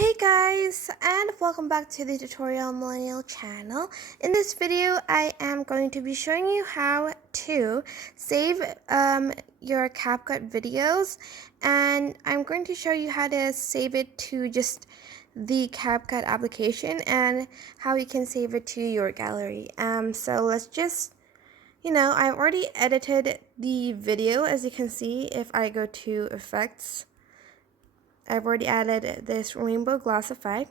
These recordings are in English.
Hey guys, and welcome back to the Tutorial Millennial channel. In this video, I am going to be showing you how to save your CapCut videos, and I'm going to show you how to save it to just the CapCut application and how you can save it to your gallery. So let's just, I've already edited the video, as you can see if I go to Effects. I've already added this rainbow gloss effect,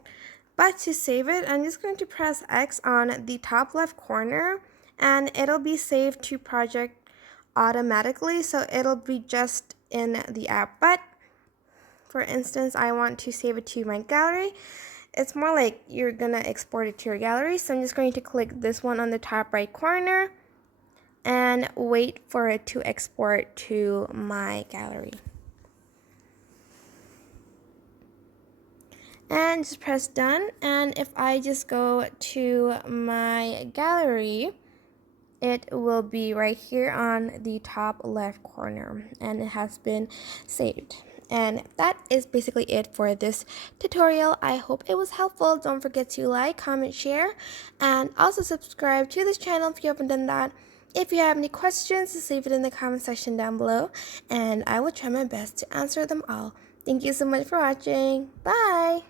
but to save it, I'm just going to press X on the top left corner and it'll be saved to project automatically, so it'll be just in the app. But for instance, I want to save it to my gallery. It's more like you're gonna export it to your gallery, so I'm just going to click this one on the top right corner and wait for it to export to my gallery. And just press done, and if I just go to my gallery, it will be right here on the top left corner and it has been saved. And that is basically it for this tutorial. I hope it was helpful. Don't forget to like, comment, share, and also subscribe to this channel if you haven't done that. If you have any questions, just leave it in the comment section down below and I will try my best to answer them all. Thank you so much for watching. Bye!